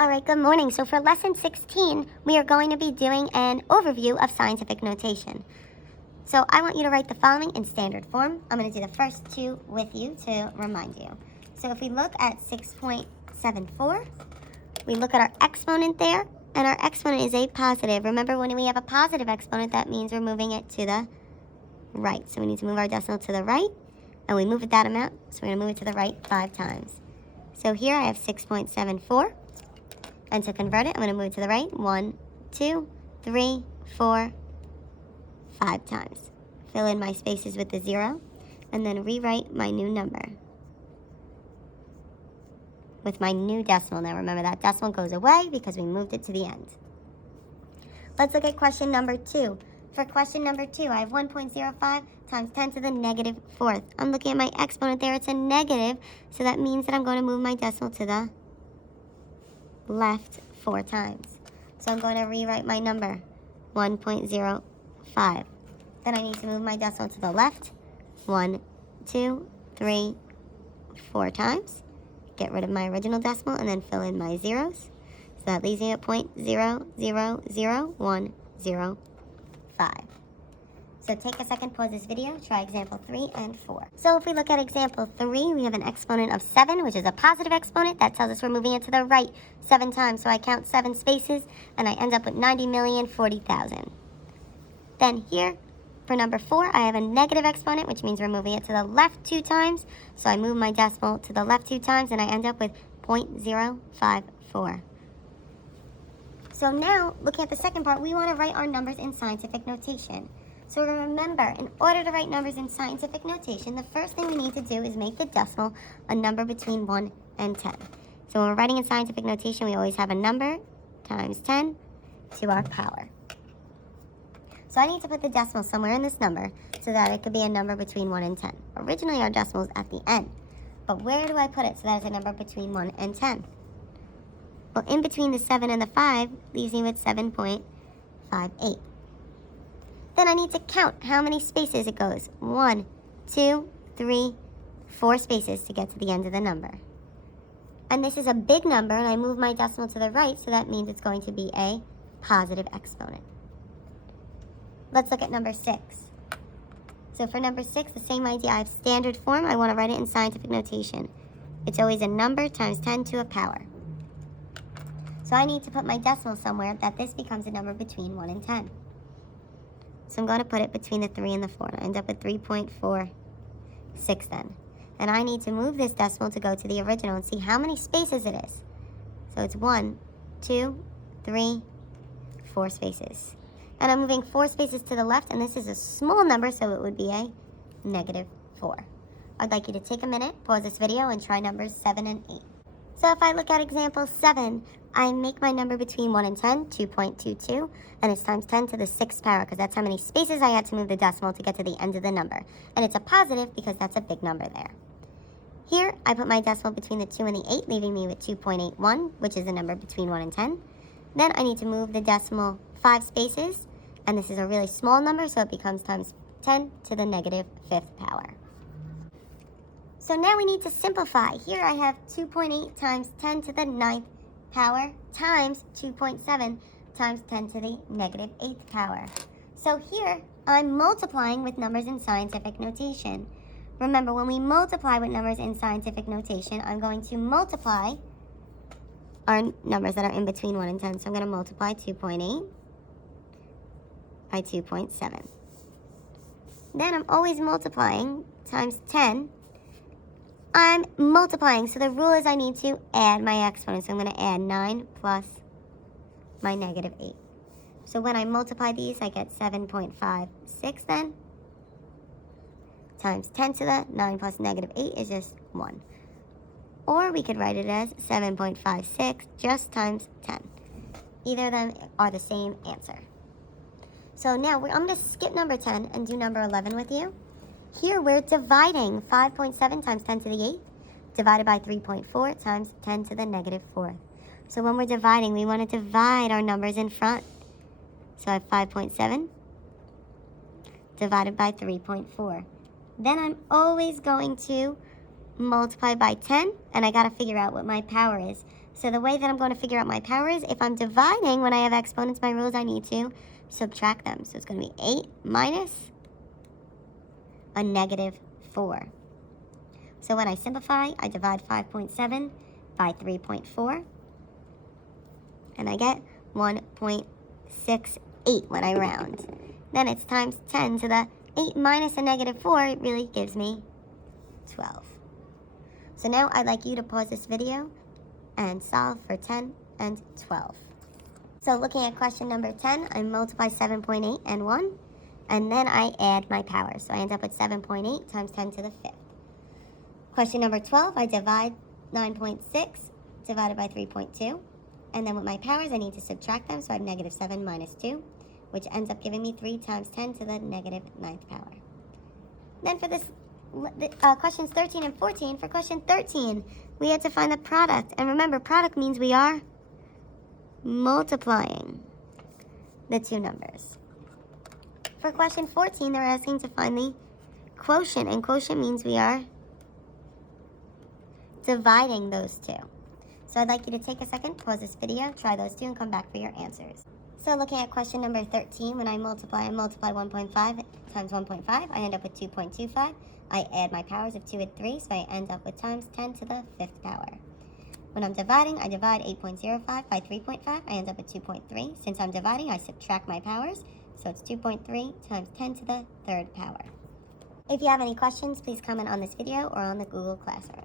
All right, good morning. So for lesson 16, we are going to be doing an overview of scientific notation. So I want you to write the following in standard form. I'm going to do the first two with you to remind you. So if we look at 6.74, we look at our exponent there, and our exponent is a positive. Remember, when we have a positive exponent, that means we're moving it to the right. So we need to move our decimal to the right, and we move it that amount, so we're going to move it to the right 5 times. So here I have 6.74. And to convert it, I'm going to move it to the right 1, 2, 3, 4, 5 times. Fill in my spaces with the 0, and then rewrite my new number with my new decimal. Now remember, that decimal goes away because we moved it to the end. Let's look at question number 2. For question number 2, I have 1.05 times 10 to the negative 4th. I'm looking at my exponent there. It's a negative, so that means that I'm going to move my decimal to the left 4 times. So I'm going to rewrite my number 1.05. Then I need to move my decimal to the left 1, 2, 3, 4 times. Get rid of my original decimal and then fill in my zeros. So that leaves me at 0.000105. So take a second, pause this video, try example 3 and 4. So if we look at example 3, we have an exponent of 7, which is a positive exponent. That tells us we're moving it to the right 7 times. So I count 7 spaces, and I end up with 90,040,000. Then here, for number 4, I have a negative exponent, which means we're moving it to the left 2 times. So I move my decimal to the left 2 times, and I end up with 0.054. So now, looking at the second part, we want to write our numbers in scientific notation. So remember, in order to write numbers in scientific notation, the first thing we need to do is make the decimal a number between 1 and 10. So when we're writing in scientific notation, we always have a number times 10 to our power. So I need to put the decimal somewhere in this number so that it could be a number between 1 and 10. Originally, our decimal is at the end. But where do I put it so that it's a number between 1 and 10? Well, in between the 7 and the 5 leaves me with 7.58. Then I need to count how many spaces it goes. 1, 2, 3, 4 spaces to get to the end of the number. And this is a big number, and I move my decimal to the right, so that means it's going to be a positive exponent. Let's look at number 6. So for number 6, the same idea. I have standard form. I want to write it in scientific notation. It's always a number times 10 to a power. So I need to put my decimal somewhere that this becomes a number between 1 and 10. So I'm going to put it between the 3 and the 4. And I end up with 3.46 then. And I need to move this decimal to go to the original and see how many spaces it is. So it's 1, 2, 3, 4 spaces. And I'm moving 4 spaces to the left, and this is a small number, so it would be a negative 4. I'd like you to take a minute, pause this video, and try numbers 7 and 8. So if I look at example 7, I make my number between 1 and 10, 2.22, and it's times 10 to the 6th power, because that's how many spaces I had to move the decimal to get to the end of the number. And it's a positive because that's a big number there. Here, I put my decimal between the 2 and the 8, leaving me with 2.81, which is a number between 1 and 10. Then I need to move the decimal 5 spaces, and this is a really small number, so it becomes times 10 to the negative 5th power. So now we need to simplify. Here I have 2.8 times 10 to the 9th power times 2.7 times 10 to the negative 8th power. So here I'm multiplying with numbers in scientific notation. Remember, when we multiply with numbers in scientific notation, I'm going to multiply our numbers that are in between 1 and 10. So I'm going to multiply 2.8 by 2.7. Then I'm always multiplying times 10. I'm multiplying, so the rule is I need to add my exponent. So I'm going to add 9 plus my negative 8. So when I multiply these, I get 7.56 then, times 10 to the 9 plus negative 8 is just 1. Or we could write it as 7.56 just times 10. Either of them are the same answer. So now I'm going to skip number 10 and do number 11 with you. Here we're dividing 5.7 times 10 to the 8th divided by 3.4 times 10 to the negative 4th. So when we're dividing, we want to divide our numbers in front. So I have 5.7 divided by 3.4. Then I'm always going to multiply by 10, and I got to figure out what my power is. So the way that I'm going to figure out my power is if I'm dividing when I have exponents, my rule is I need to subtract them. So it's going to be 8 minus a negative 4. So when I simplify, I divide 5.7 by 3.4. And I get 1.68 when I round. Then it's times 10 to the 8 minus a negative 4. It really gives me 12. So now I'd like you to pause this video and solve for 10 and 12. So looking at question number 10, I multiply 7.8 and 1, and then I add my powers. So I end up with 7.8 times 10 to the 5th. Question number 12, I divide 9.6 divided by 3.2. And then with my powers, I need to subtract them, so I have negative 7 minus 2, which ends up giving me 3 times 10 to the negative 9th power. Then for this questions 13 and 14, for question 13, we had to find the product. And remember, product means we are multiplying the two numbers. For question 14, they're asking to find the quotient, and quotient means we are dividing those two. So I'd like you to take a second, pause this video, try those two, and come back for your answers. So looking at question number 13, when I multiply 1.5 times 1.5, I end up with 2.25. I add my powers of 2 and 3, so I end up with times 10 to the 5th power. When I'm dividing, I divide 8.05 by 3.5. I end up with 2.3. Since I'm dividing, I subtract my powers, so it's 2.3 times 10 to the 3rd power. If you have any questions, please comment on this video or on the Google Classroom.